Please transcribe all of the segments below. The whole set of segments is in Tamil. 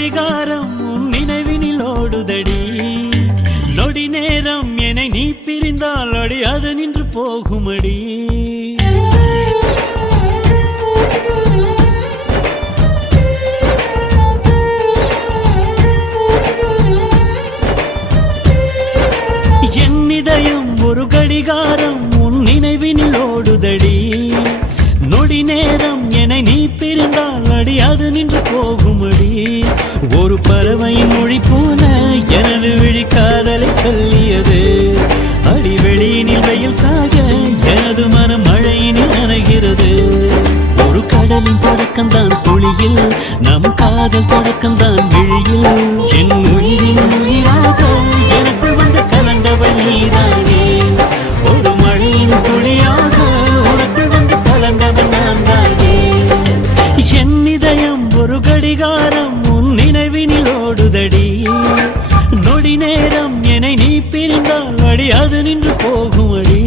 கடிகாரம் உன் நினைவினில் ஓடுதடி. நொடி நேரம் என்னை நீ பிரிந்தால் அடி அது நின்று போகுமடி. என் இதயம் ஒரு கடிகாரம் உன் நினைவினில் ஓடுதடி. நொடி நேரம் என்னை நீ பிரிந்தால் அடி அது நின்று போகுமடி. ஒரு பறவையின் மொழி போல எனது விழி காதலை சொல்லியது. அடி வெளியினில் வெயில்காக எனது மனம் மழையினில் நனைகிறது. ஒரு கடலின் தொடக்கம்தான் புலியில், நம் காதல் தொடக்கம்தான் விழியில். என் உயிரின் உயிராக எனக்குள் வந்து கலந்தவள் நீதானே. ஒரு மழையின் துளியாக உனக்குள் வந்து கலந்தவன் நான் தானே. என் இதயம் ஒரு கடிகாரம் உன் நினைவினில் ஓடுதடி. நொடி நேரம் என்னை நீ பிரிந்தால் அடி அது நின்று போகுமடி.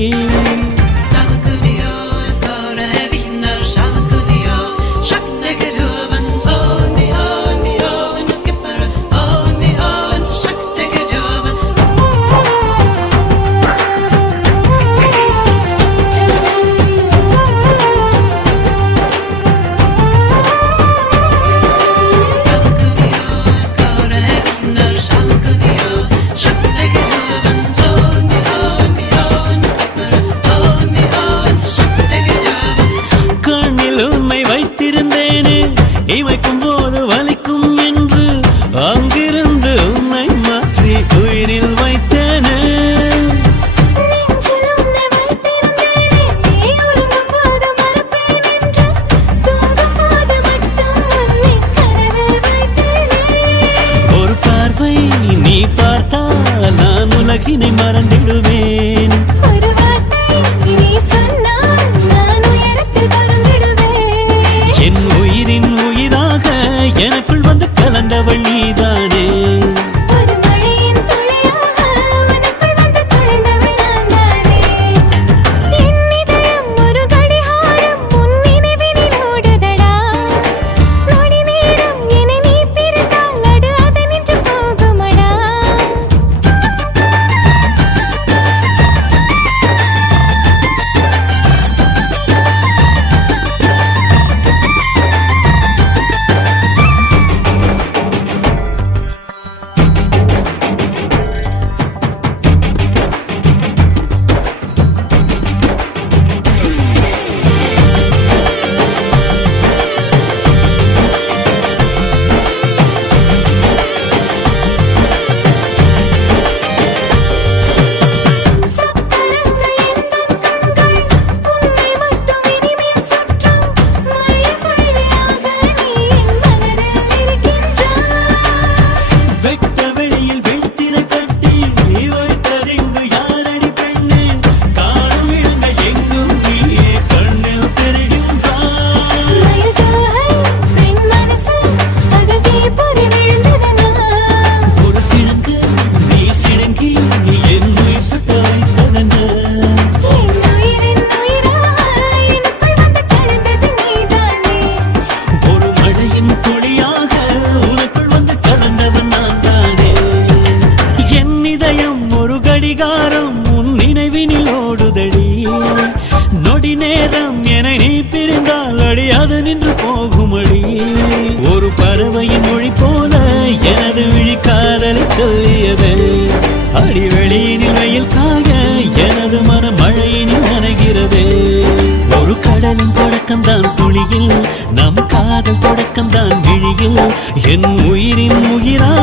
இமைக்கும் போது வலிக்கும் என்று அங்கிருந்து உன்னை மாற்றி உயிரில் வைத்தேனே. ஒரு பார்வை நீ பார்த்தால் நான் உலகினை மறந்திடுவேன். என் உயிரின் உயிராக எனக்குள் வந்து கலந்தவள் நீதானே. கடிகாரம் உன் நினைவினில் ஓடுதடி. நொடி நேரம் என்னை நீ பிரிந்தால் அடி அது நின்று போகுமடி. ஒரு பறவையின் மொழி போல எனது விழி காதலை சொல்லியது. அடி வெளியினில் வெயில்காக எனது மனம் மழையினில் நனைகிறது. ஒரு கடலின் தொடக்கம்தான் புலியில், நம் காதல் தொடக்கம்தான் விழியில். என் உயிரின் உயிரா